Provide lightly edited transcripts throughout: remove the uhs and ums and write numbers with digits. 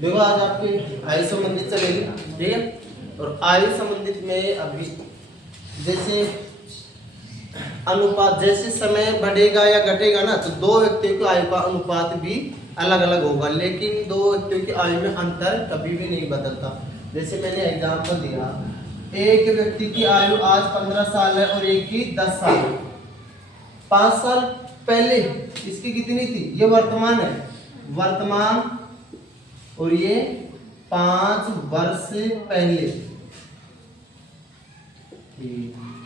देखो आज आपकी आयु संबंधित चलेगी, ठीक है। और आयु संबंधित में अभी जैसे अनुपात, जैसे समय बढ़ेगा या घटेगा ना, तो दो व्यक्तियों की आयु का अनुपात भी अलग अलग होगा, लेकिन दो व्यक्तियों की आयु में अंतर कभी भी नहीं बदलता। जैसे मैंने एग्जांपल दिया, एक व्यक्ति की आयु आज 15 साल है और एक की 10 साल है। 5 साल पहले इसकी कितनी थी, ये वर्तमान है, वर्तमान, और ये 5 वर्ष पहले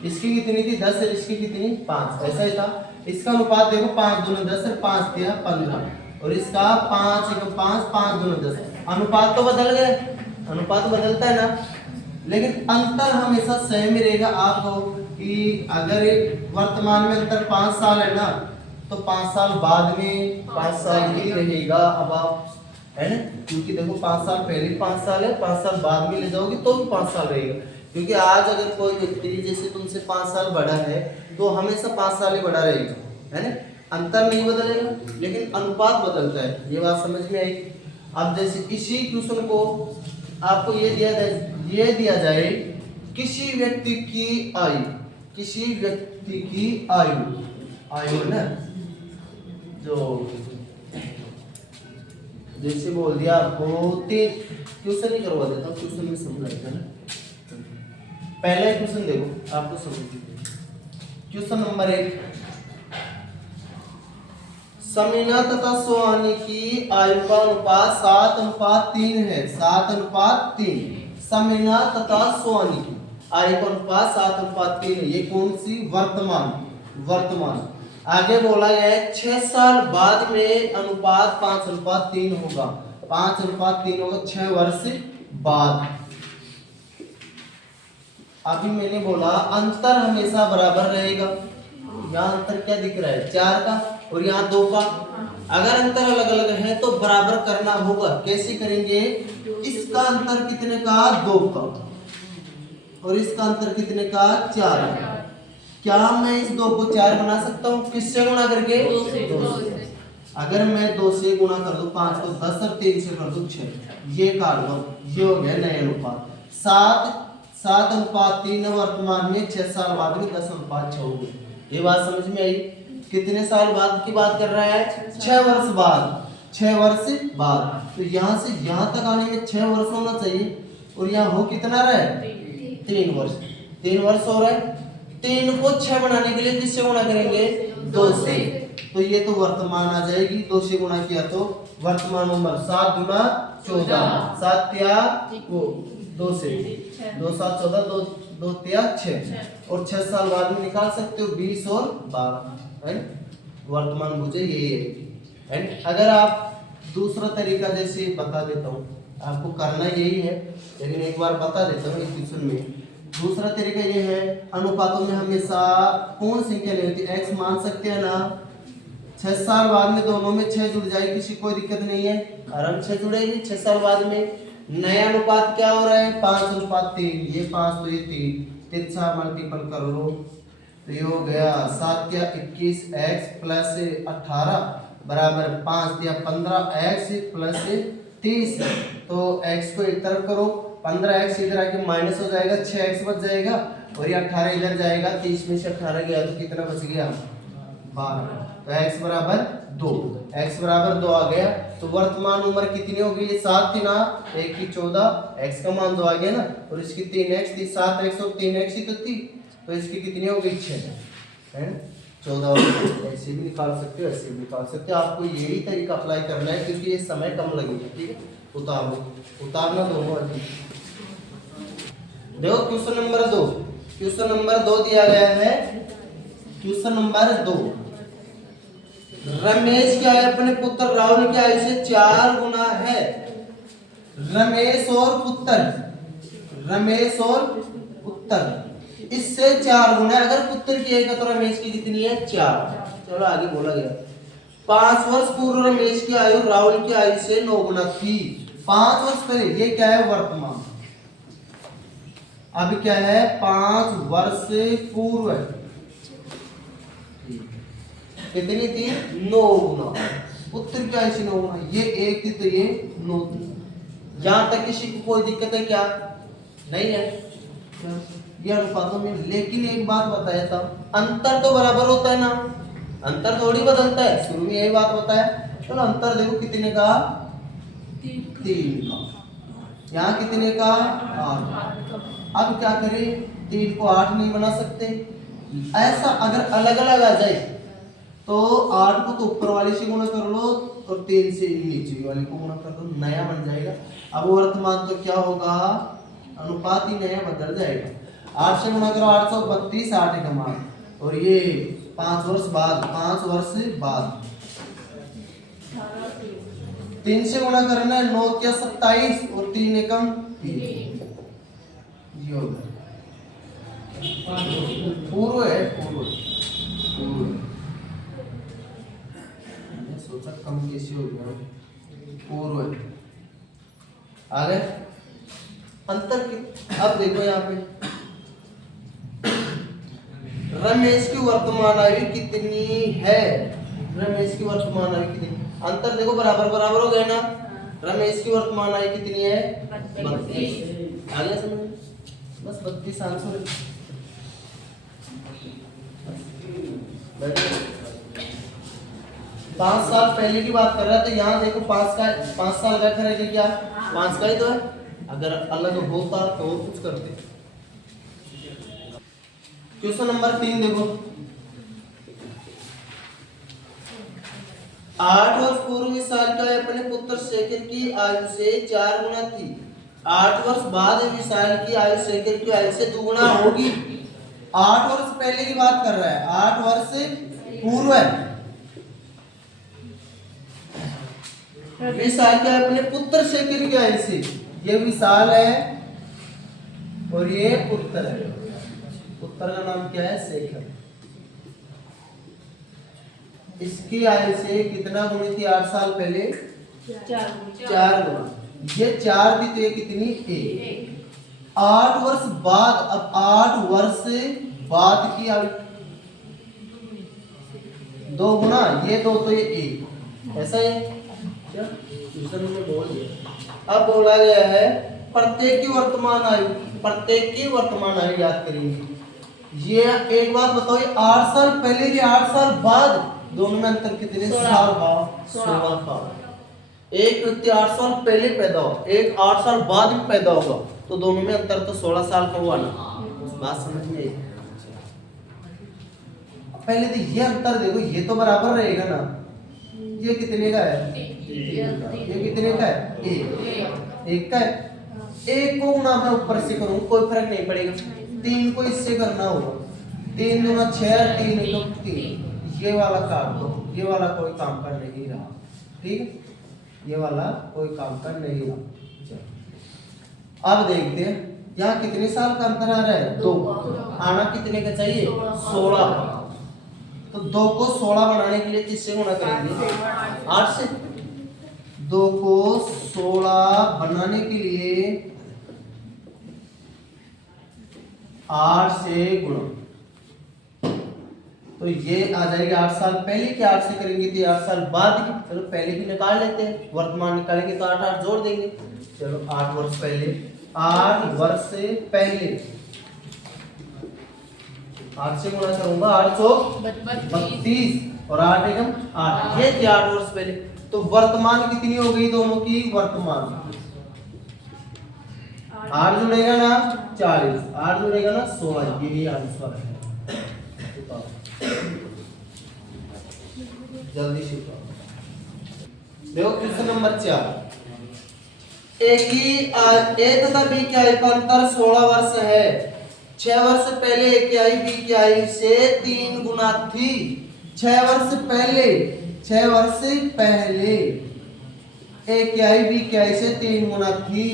इसकी कितनी थी 10 और इसकी कितनी 5, ऐसा ही था। इसका अनुपात देखो 5 दूनी 10 और 5 दिया 15, और इसका 5 1 5 5 दूनी 10। अनुपात तो बदल गए, अनुपात बदलता है ना, लेकिन अंतर हमेशा सेम ही रहेगा। आपको कि अगर वर्तमान में अंतर 5 साल है ना, तो 5 साल बाद में 5 साल ही रहेगा। अब आप है ना, क्योंकि देखो 5 साल पहले 5 साल है, 5 साल बाद में ले जाओगे तो भी 5 साल रहेगा। क्योंकि आज अगर कोई व्यक्ति जैसे तुमसे 5 साल बड़ा है तो हमेशा 5 साल ही बड़ा रहेगा, है ना, अंतर नहीं बदलेगा, लेकिन अनुपात बदलता है। ये बात समझ में आई। अब जैसे इसी क्वेश्चन को आपको ये दिया जाए किसी व्यक्ति की आयु, किसी व्यक्ति की आयु ना, जो जैसे बोल दिया आपको क्वेश्चन ही करवा देता हूँ, क्वेश्चन में समझाएगा ना। पहला क्वेश्चन देखो आपको समझ, क्वेश्चन नंबर 1, समीना तथा सोहानी की आयु का अनुपात 7:3 है। 7:3, समीना तथा सोहानी की आयु का अनुपात 7:3 है। ये कौन सी, वर्तमान। आगे बोला गया है 6 साल बाद में अनुपात 5:3 होगा। 5:3 होगा 6 वर्ष बाद। अभी मैंने बोला अंतर हमेशा बराबर रहेगा। यहाँ अंतर क्या दिख रहा है, 4 का, और यहाँ 2 का। अगर अंतर अलग अलग है तो बराबर करना होगा। कैसे करेंगे, इसका अंतर कितने का, 2 का, और इसका अंतर कितने का, 4 का। क्या मैं इस 2 को 4 बना सकता हूँ, किससे गुणा करके, 2 से। अगर मैं 2 से गुणा कर दूं 5 को 10 और 3 से कर दूं 6, ये काट दो, ये हो गया नया अनुपात। 7:3 वर्तमान में, 6 साल बाद में 10:6 हो गया। ये बात समझ में आई। कितने साल बाद की बात कर रहा है, 6 वर्ष बाद, 6 वर्ष बाद। तो यहाँ से यहाँ तक आने में 6 वर्ष होना चाहिए, और यहाँ हो कितना रहा है, 3 वर्ष। 3 वर्ष हो रहा है। 3 को 6 बनाने के लिए किससे गुणा करेंगे, 2 से। तो ये तो वर्तमान आ जाएगी, 2 से गुणा किया तो वर्तमान उम्र 7 दूना 14, 7 या 2 से 2 7 14, 2 3 6, और 6 साल बाद में निकाल सकते हो 20 और 12, है। वर्तमान मुझे यही है। एंड अगर आप दूसरा तरीका जैसे बता देता हूँ, आपको करना यही है, लेकिन एक बार बता देता हूँ इस क्वेश्चन में। दूसरा तरीका ये है, अनुपातों में हमेशा पूर्ण संख्या नहीं होती, एक्स मान सकते हैं ना। 6 साल बाद में दोनों में 6 जुड़ जाएगी, किसी कोई दिक्कत नहीं है, आराम से जुड़ेगी 6 साल बाद में। नया अनुपात क्या हो रहा है, 5:3, ये 5 तो ये 3 से मल्टीपल कर लो, तो ये हो गया 7 या 21 x प्लस 18 बराबर 5 या 15 x प्लस 30। तो x को एक तरफ करो, 15x इधर आके माइनस हो जाएगा, 6x बच जाएगा, और ये 18 इधर जाएगा, 30 में से 18 गया तो कितना बच गया, 12। तो x बराबर 2, x बराबर 2 आ गया। तो वर्तमान उम्र कितनी हो गई, 7 3 1 की 14, x का मान 2 आ गया ना, और इसकी 3x थी, 7x और 3x ही तो थी, तो इसकी कितनी हो गई, 6 है 14। ऐसे भी निकाल सकते हो, ऐसे भी निकाल सकते हो। आपको यही तरीका अप्लाई करना है, क्योंकि ये समय कम लगेगा, ठीक है। उतारना दोनों अधिक। देखो क्वेश्चन नंबर 2, क्वेश्चन नंबर 2 दिया गया है। क्वेश्चन नंबर 2, रमेश क्या है, अपने पुत्र राहुल की आयु से 4 गुना है। रमेश और पुत्र इससे 4 गुना है। अगर पुत्र की आयु तो रमेश की कितनी है, 4। चलो आगे बोला गया, 5 वर्ष पूर्व रमेश की आयु राहुल की आयु से 9 गुना थी। 5 वर्ष पहले, ये क्या है, वर्तमान। अभी क्या है, 5 वर्ष पूर्व कितनी थी, 9 गुना। उत्तर की आयु से 9 गुना, ये 1 थी तो ये 9 थी। यहाँ तक किसी को कोई दिक्कत है क्या? नहीं है ये अनुपातों में। लेकिन एक बात बताया था, अंतर तो बराबर होता है ना, अंतर थोड़ी बदलता है। शुरू में यही बात बताया। चलो अंतर देखो कितने का? 3 का। यहाँ कितने का? 8। अब क्या करें? 3 को 8 नहीं बना सकते। ऐसा अगर अलग अलग आ जाए तो 8 को तो ऊपर वाले से गुणा कर लो और 3 से नीचे वाले को गुणा कर दो, नया बन जाएगा। अब वर्तमान तो क्या होगा? अनुपात ही नया बदल जाएगा। 8 से गुणा करो 832, 8 एकम 8। और ये 5 वर्ष बाद, 5 वर्ष बाद 3 से गुणा करना है, 9 क्या 27 और 3 एकम 3। ये होगा पूर्व है, पूर्व। मैंने सोचा कम कैसे हो गया, पूर्व है। आगे अंतर की अब देखो यहाँ पे रमेश की वर्तमान आयु कितनी है? रमेश की वर्तमान आयु कितनी? अंतर देखो बराबर बराबर हो गए ना। रमेश की वर्तमान आयु कितनी है? 32। आगे समझ, बस 32 आंसर। 5 साल पहले की बात कर रहा है तो यहाँ देखो 5 साल का करेंगे क्या? 5 का ही तो है। अगर अलग होता तो कुछ करते। क्वेश्चन नंबर 3 देखो, 8 वर्ष पूर्व विशाल का अपने पुत्र शेखर की आयु से 4 गुना थी। 8 वर्ष बाद विशाल की आयु शेखर की आयु से 2 गुना होगी। 8 वर्ष पहले की बात कर रहा है, 8 वर्ष पूर्व है। विशाल के अपने पुत्र शेखर की आयु से, ये विशाल है और ये पुत्र है। पुत्र का नाम क्या है? शेखर। इसकी आयु से कितना गुनी थी 8 साल पहले? 4 गुना। ये 4 थी तो ये कितनी? 1। 8 वर्ष बाद, अब 8 वर्ष बाद की आयु 2 गुना, ये 2 तो ये 1। ऐसा है क्या? दूसरे में बोल दिया। अब बोला गया है प्रत्येक की वर्तमान आयु, प्रत्येक की वर्तमान आयु याद करेंगे। ये एक बात बताओ, 8 साल पहले की 8 साल बाद, दोनों में अंतर कितने साल? 16 साल। एक व्यक्ति 8 साल पहले पैदा हो, एक 8 साल बाद में पैदा होगा, तो दोनों में अंतर तो 16 साल का हुआ ना। बात समझ में आई? पहले तो ये अंतर देखो, ये तो बराबर रहेगा ना। ये कितने का है? ये कितने का है? 1 का है। 1 को गुना मैं ऊपर से करूँ कोई फर्क नहीं पड़ेगा। 3 को इससे करना होगा, 3 गुना 6, 3 एकम 3। ये वाला काट दो, ये वाला कोई काम का नहीं रहा। ठीक है, ये वाला कोई काम का नहीं रहा। अब देखते हैं यहाँ कितने साल का अंतर आ रहा है? 2। आना कितने का चाहिए? 16। तो 2 को 16 बनाने के लिए किससे गुणा करेंगे? 8 से। 2 को 16 बनाने के लिए 8 से गुणा, तो ये आ जाएगी 8 साल पहले की। 8 से करेंगे तो 8 साल बाद की। चलो पहले की निकाल लेते हैं, वर्तमान निकालेंगे तो 8 8 जोड़ देंगे। चलो 8 वर्ष पहले, 8 वर्ष से पहले 8 से गुणा करूंगा, 8 सौ 32 और 8 एकम 8। ये थे 8 वर्ष पहले। तो वर्तमान कितनी हो गई दोनों की? वर्तमान 8 जुड़ेगा ना 40, 8 जुड़ेगा ना 16। यही आंसर है। जल्दी से देखो क्वेश्चन नंबर 4। ए तथा बी की आयु का अंतर 16 वर्ष है। 6 वर्ष पहले ए की आयु बी की आयु से 3 गुना थी। 6 वर्ष पहले, 6 वर्ष पहले ए की आयु बी की आयु से 3 गुना थी।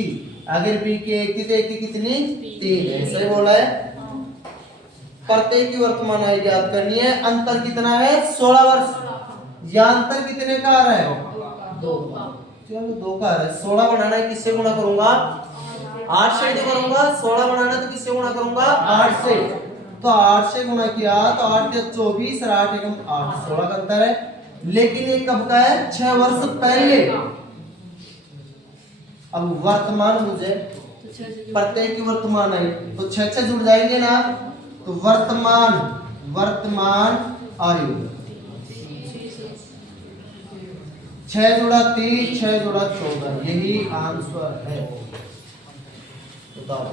अगर बी की 1 थी तो ए की कितनी? 3। ऐसा ही बोला है। प्रत्येक की वर्तमान आयु याद करनी है। अंतर कितना है? 16 वर्ष। या अंतर कितने का आ रहा है? 2 का। चलो 2 का आ रहा है। 16 बनाना है, किससे गुणा करूंगा? 8 से ही करूंगा। 16 बनाना है तो किससे गुणा करूंगा? 8 से। तो 8 से गुणा किया तो 8 या 24 और 8 एकम 8, 16 का अंतर है। लेकिन ये कब का है? 6 वर्ष पहले। अब वर्तमान मुझे प्रत्येक की वर्तमान आई तो 6 जुड़ जाएंगे ना, तो वर्तमान आयु 6 जुड़ा 30, 6 जुड़ा 14, यही आंसर है। बताओ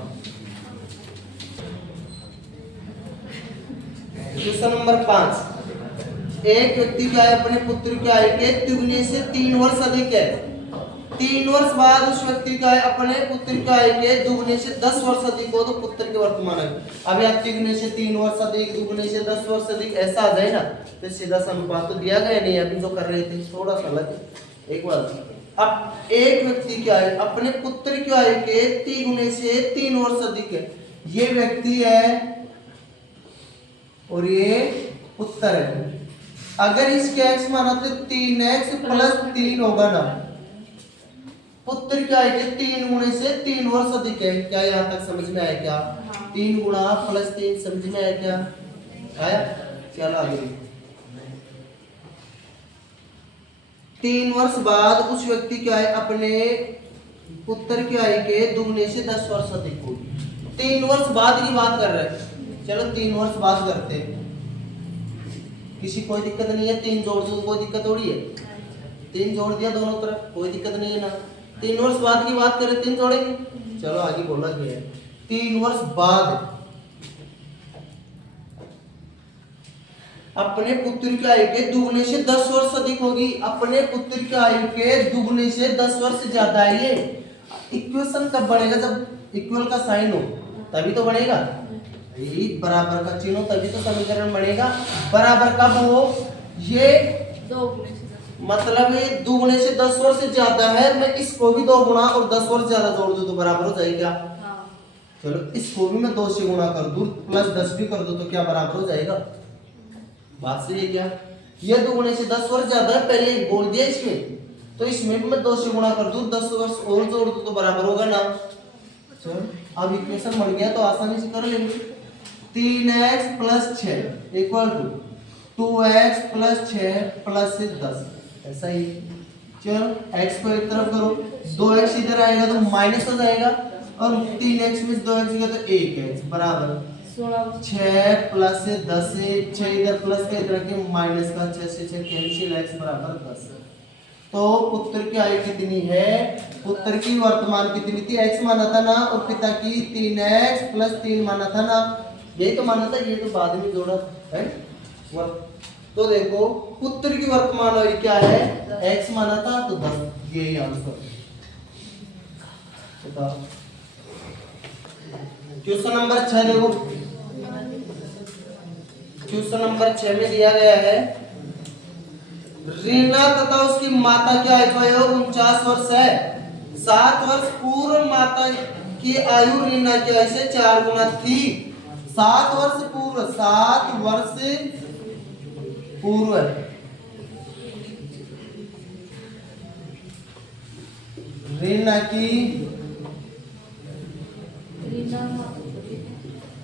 क्वेश्चन नंबर 5। एक व्यक्ति का अपने पुत्र की आयु के दुगने से 3 वर्ष अधिक है। 3 वर्ष बाद उस व्यक्ति का अपने पुत्र की आयु के दुगने से 10 वर्ष अधिक हो तो पुत्र के वर्तमान आयु। अब यहाँ तिगुने से 3 वर्ष अधिक, दुगने से 10 वर्ष अधिक ऐसा आ जाए ना, तो सीधा सा अनुपात तो दिया गया नहीं, अभी जो कर रहे थे थोड़ा सा अलग। एक बार अब एक व्यक्ति की आयु अपने पुत्र की आयु के तिगुने से 3 वर्ष अधिक है। ये व्यक्ति है और ये पुत्र है। अगर इसके x माना तो 3x प्लस 3 होगा ना, पुत्र क्या है कि 3 गुणे से 3 वर्ष अधिक है। क्या यहाँ तक समझ में आया क्या? 3 गुणा प्लस 3 समझ में आया क्या? आया? चलो आगे 3 वर्ष बाद उस व्यक्ति क्या है अपने पुत्र की आयु के दुगने से 10 वर्ष अधिक होगी। 3 वर्ष बाद की बात कर रहे हैं, चलो 3 वर्ष बाद करते हैं, किसी कोई दिक्कत नहीं है। 3 जोड़ दो, कोई दिक्कत थोड़ी है। 3 जोड़ दिया दोनों तरफ, कोई दिक्कत नहीं है ना। 3 वर्ष बाद की बात करें, 3 जोड़ेंगे। चलो आगे बोला गया है 3 वर्ष बाद अपने पुत्र की आयु के दुगने से 10 वर्ष अधिक होगी। अपने पुत्र की आयु के दुगने से 10 वर्ष ज्यादा है। ये इक्वेशन कब बनेगा? जब इक्वल का साइन हो तभी तो बनेगा। बराबर का चिन्ह हो तभी तो समीकरण बनेगा। बराबर कब हो? ये मतलब ये दुगने से 10 वर्ष से ज्यादा है। मैं इसको भी 2 गुना और 10 वर्ष ज्यादा जोड़ दूं तो बराबर हो जाएगा। चलो इसको भी मैं 2 से गुणा कर दूं प्लस 10 भी कर दूं तो क्या बराबर हो जाएगा? बात सही है क्या? ये दुगने से 10 वर्ष ज्यादा है, पहले ही बोल दिया इसमें, तो इसमें भी मैं 2 से गुणा कर दूं, 10 वर्ष और जोड़ दूं तो बराबर होगा ना। चलो अब इक्वेशन बन गया तो आसानी से कर लेंगे। 3x plus 6 equal to 2x plus 6 plus 10, ऐसा ही। चलो x को एक तरफ करो, 2x इधर आएगा तो माइनस हो जाएगा और 3x में 2x गया तो 1x बराबर 6 प्लस 10 से 6 इधर प्लस का इधर के माइनस का 6 से 6 कैंसिल, x बराबर 10। तो पुत्र की आयु कितनी है? पुत्र की वर्तमान कितनी थी? x माना था ना, और पिता की 3x प्लस 3 माना था ना, यही तो माना था, ये तो बाद में जोड़ा है। तो देखो पुत्र की वर्तमान आयु क्या है? x माना था तो 10, यही आंसर। क्वेश्चन नंबर 6 देखो, क्वेश्चन नंबर 6 में दिया गया है रीना तथा उसकी माता की आयु 49 वर्ष है। 7 वर्ष पूर्व माता की आयु रीना की आयु से 4 गुना थी। 7 वर्ष पूर्व, 7 वर्ष पूर्व रीना की,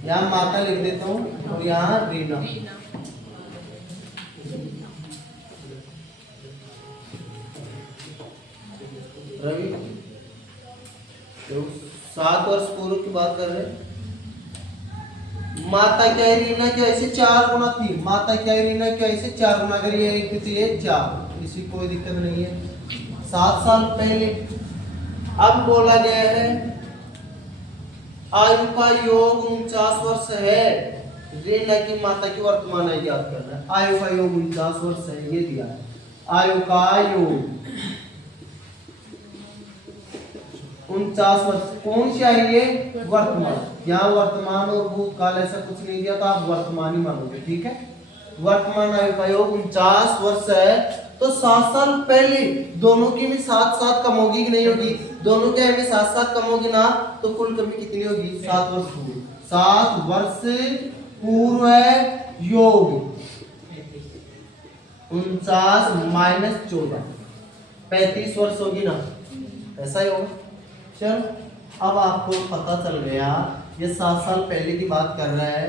यहाँ माता लिख देता हूँ और यहाँ रीना। रवि तो 7 वर्ष पूर्व की बात कर रहे हैं। माता क्या है? रीना क्या ऐसे 4 गुना थी। माता क्या है? रीना क्या ऐसे 4 गुना, अगर ये एक थी ये 4, किसी कोई दिक्कत नहीं है। 7 साल पहले। अब बोला गया है आयु का योग 49 वर्ष है। रीना की माता की वर्तमान आयु याद करना है। आयु का योग 49 वर्ष है, ये दिया है। आयु का योग 49 वर्ष। कौन सी आयु है? वर्तमान। यहाँ वर्तमान और भूतकाल ऐसा कुछ नहीं दिया तो आप वर्तमान ही मानोगे, ठीक है। वर्तमान आयु का योग 49 वर्ष है। तो 7 साल पहले दोनों की में 7 कम होगी कि नहीं होगी? दोनों के में 7 कम होगी ना, तो कुल कमी कितनी होगी? 7 वर्ष पूर्व। 7 वर्ष पूर्व योग 49 माइनस 14, 35 वर्ष होगी ना, ऐसा ही होगा। चल अब आपको पता चल गया ये 7 साल पहले की बात कर रहा है।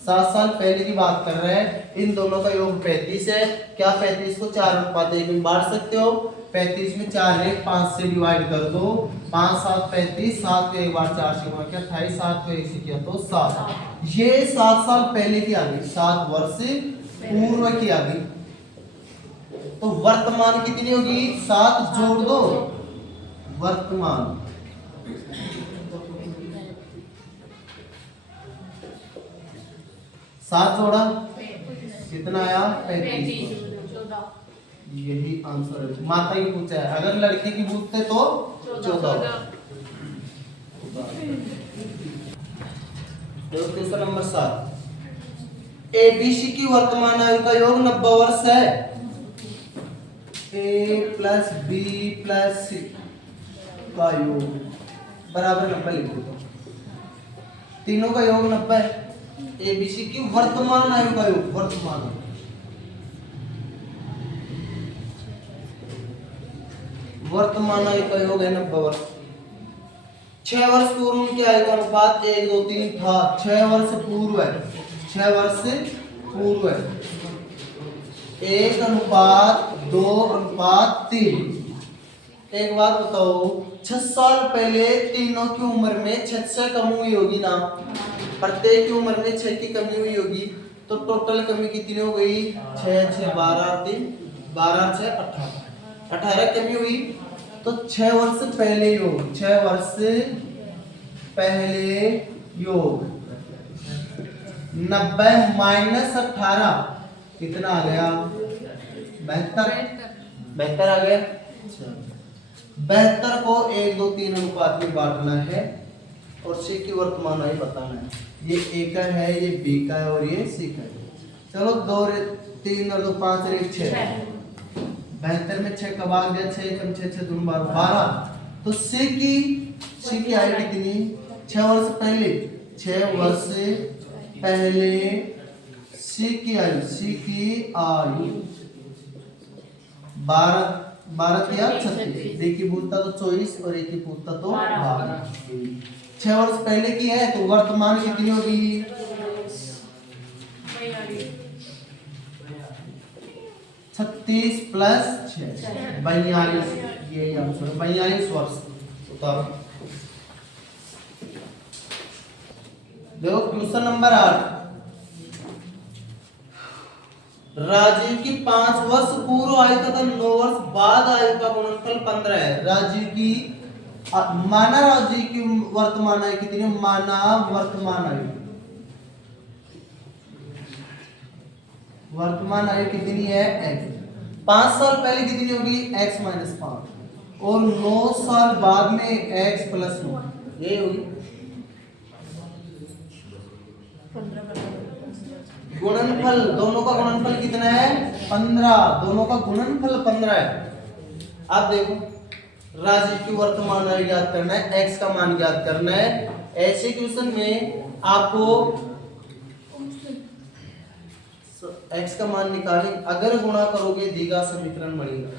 7 साल पहले की बात कर रहे हैं। इन दोनों का योग 35 है। क्या 35 को 4:1 में बांट सकते हो? 35 में 4 है, 5 से डिवाइड कर दो। 5 7 35, 7 को एक बार 4 से गुणा किया 28, 7 को 1 से किया तो 7। ये 7 साल पहले की आ गई, 7 वर्ष पूर्व की आ गई। तो वर्तमान कितनी होगी? 7 जोड़ दो वर्तमान, 7 जोड़ा कितना आया? 35। यही आंसर है। माता की पूछा है, अगर लड़के की पूछते तो 14। क्वेश्चन नंबर 7, एबीसी की वर्तमान आयु का योग 90 वर्ष है। ए प्लस बी प्लस सी का योग बराबर 90 लिख दो। तीनों का योग 90 है। एबीसी की वर्तमान आयु का योग, वर्तमान आयु का योग है 90 वर्ष। 6 वर्ष पूर्व उनकी आयु का अनुपात 1 2 3 था। 6 वर्ष पूर्व है, 6 वर्ष पूर्व है 1:2:3। एक बात बताओ, 6 साल पहले तीनों की उम्र में 6 से कम हुई होगी ना? प्रत्येक की उम्र में 6 की कमी हुई होगी। तो टोटल कमी कितनी हो गई? 6 6 12 3 12 6 18, 18 कमी हुई। तो 6 वर्ष पहले योग, 6 वर्ष पहले योग 90 माइनस 18 कितना आ गया? 72 आ गया। 72 को 1 2 3 अनुपात में बांटना है और सी की वर्तमान आयु बताना है। ये ए का है, ये बी का है और ये सी का है। चलो 2 3 और 2 5 और 1 6। 72 में 6 का भाग दिया, 6 कम 6 6 2 12। तो सी की आयु कितनी? 6 वर्ष पहले, 6 वर्ष पहले सी की आयु 12 किया 36। बी की पूछता तो 24 और ए की पूछता तो 12। 6 वर्ष पहले की है तो वर्तमान कितनी होगी? 36 प्लस 6 42। ये आंसर 42 वर्ष। उतारो। देखो क्वेश्चन नंबर 8, राजीव की 5 वर्ष पूर्व आयु तथा 9 वर्ष बाद आयु का गुणनफल 15 है। राजीव की वर्तमान आयु कितनी है? माना वर्तमान आयु कितनी है? x। 5 साल पहले कितनी होगी? x माइनस 5 और 9 साल बाद में x प्लस 9, ये होगी। गुणनफल, दोनों का गुणनफल कितना है? 15। दोनों का गुणनफल 15 है। आप देखो, राजीव की वर्तमान आयु ज्ञात करना है, x का मान ज्ञात करना है। ऐसे क्वेश्चन में आपको x का मान निकालें, अगर गुणा करोगे द्विघात समीकरण बनेगा।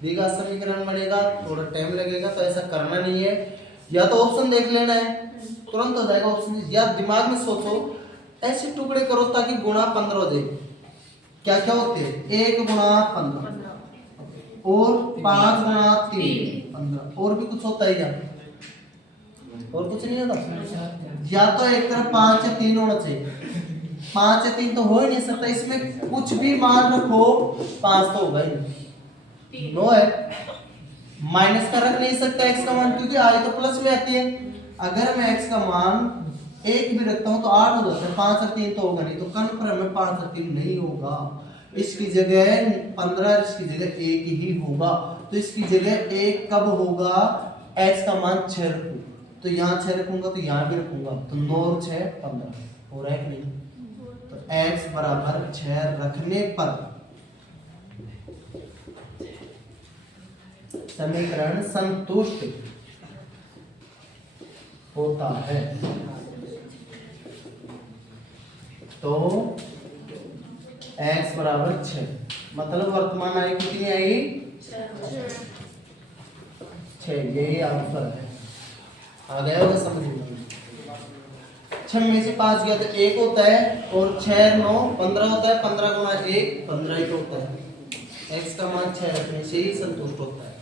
द्विघात समीकरण बनेगा, थोड़ा टाइम लगेगा, तो ऐसा करना नहीं है। या तो ऑप्शन देख लेना है, तुरंत हो जाएगा ऑप्शन, या दिमाग में सोचो ऐसे टुकड़े करो ताकि गुणा 15 हो जाए। क्या क्या होते हैं? 1 गुणा 15 और 5 गुणा 3 15। और भी कुछ होता है क्या? और कुछ नहीं होता। या तो एक तरफ 5 या 3 होना चाहिए। 5 या 3 तो हो ही नहीं सकता, इसमें कुछ भी मान रखो 5 तो होगा ही। 9 है, माइनस का रख नहीं सकता x का मान, क्योंकि आई तो प्लस में आती है। अगर मैं x का मान 1 भी रखता हूं तो 8 हो जाता है। 5 और 3 तो होगा नहीं, तो कन्फर्म में 5 और 3 नहीं होगा। इसकी जगह 15, इसकी जगह 1 ही होगा। तो इसकी जगह 1 कब होगा? x का मान 6 रखूं, तो यहाँ 6 रखूंगा तो यहाँ भी रखूंगा, तो 9 और 6 15 हो रहा है कि नहीं? तो x बराबर 6 रखने पर समीकरण संतुष्ट होता है। तो x बराबर 6, मतलब वर्तमान आयु कितनी आएगी? 6। यही आंसर है। आ गया होगा समझ में? 6 में से 5 गया तो 1 होता है और 6 9 15 होता है 15 गुना 1 15 ही होता है। x का मान 6 रखने से ही संतुष्ट होता है।